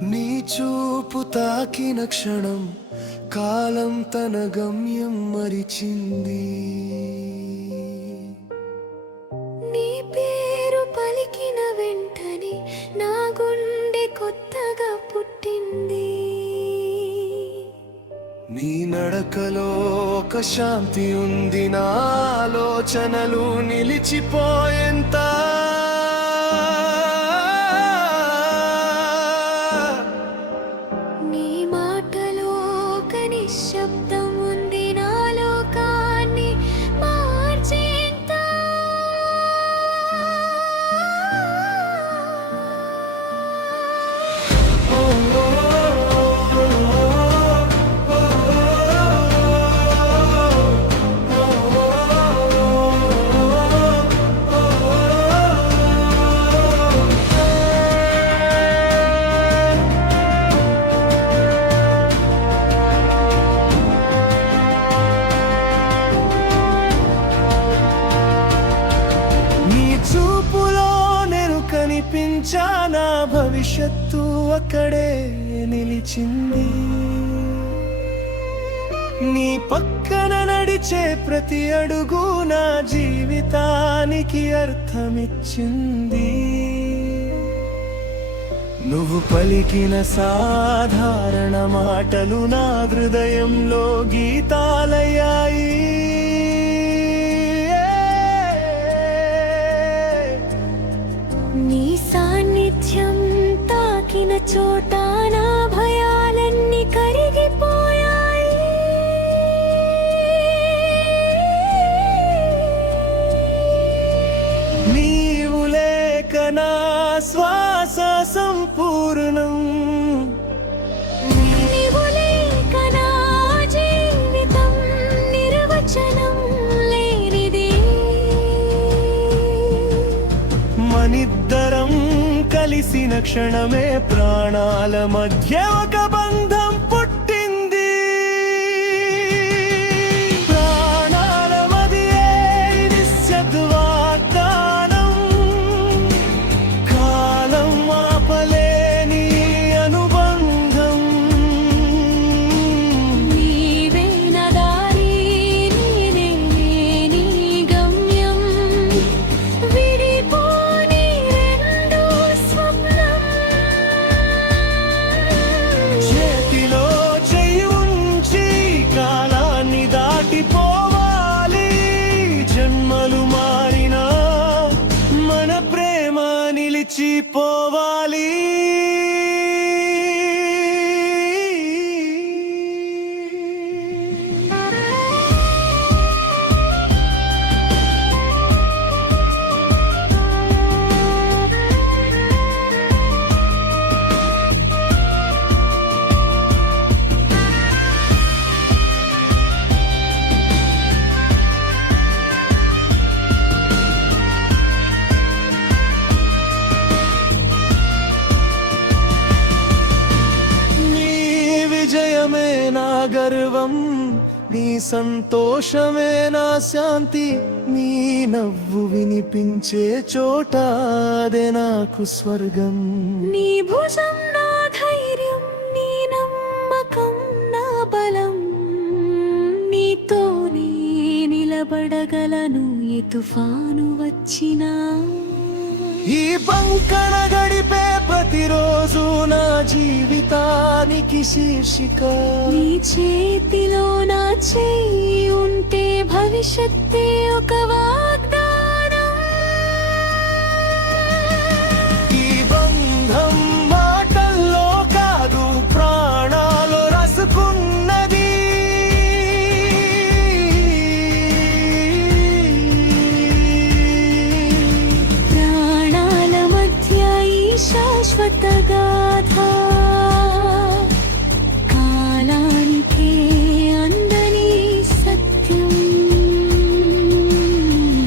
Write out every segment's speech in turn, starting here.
నీ చూపు తాకిన క్షణం కాలం తన గమ్యం మరిచింది. నీ పేరు పలికిన వెంటనే నా గుండె కొత్తగా పుట్టింది. నీ నడకలో ఒక శాంతి ఉంది, నా ఆలోచనలు నిలిచిపోయేంత. నీ మాటలో ఒక నిశ్శబ్దం ఉంది, నా లోకాన్ని మార్చేంత. చూపులో నేను కనిపించా, నా భవిష్యత్తు అక్కడే నిలిచింది. నీ పక్కన నడిచే ప్రతి అడుగు నా జీవితానికి అర్థమిచ్చింది. నువ్వు పలికిన సాధారణ మాటలు నా హృదయంలో గీతాలయ్యాయి. నీ సాన్నిధ్యం తాకిన చోట నా భయాలన్నీ కరిగిపోయాయి. నీవు లేక నా శ్వాస సంపూర్ణం. నీవు లేక నా జీవితం నిర్వచనం లేనిది. మనిద్దరం కలిసిన క్షణమే ప్రాణాల మధ్య ఒక బంధం పుట్టింది. ప్రాణాల మధ్యే నిశ్శబ్దవాగ్దానం, కాలం ఆపలేని అనుబంధం. నీవే నా దారి, నీనే నీ గమ్యం, విడిపోని రెండు స్వప్నం. చేతిలో చెయ్యి ఉంచి కాలాన్ని దాటిపోవాలి. జన్మలు మారినా మన ప్రేమ నిలిచిపోవాలి. నీ విజయమే నా గర్వం, నీ సంతోషమే నా శాంతి. నీ నవ్వు వినిపించే చోట అదే నాకు స్వర్గం. నీ భుజం నా ధైర్యం, నీ నమ్మకం నా బలం. నీతోనే నిలబడగలను ఏ తుఫాను వచ్చినా. ఈ బంకన గడిపే ప్రతిరోజు నా జీవితానికి శీర్షిక. నీ చేతిలో నా చెయ్యి ఉంటే భవిష్యత్తే ఒక వాగ్దానం. ఈ బంధం మాటల్లో కాదు, ప్రాణాలు రాసుకున్నది. ప్రాణాల మధ్య ఈ శాశ్వత గాథ, కాలానికే అందని సత్యం.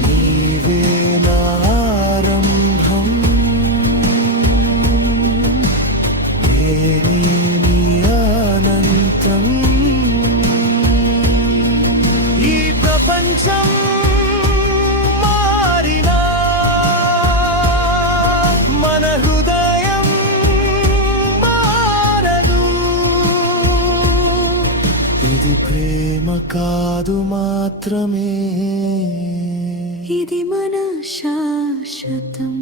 నీవే నా ఆరంభం, నేనే నీ అనంతం. ఈ ప్రపంచం మారినా మన హృదయం మాత్రమే ఇది మన శాశ్వతం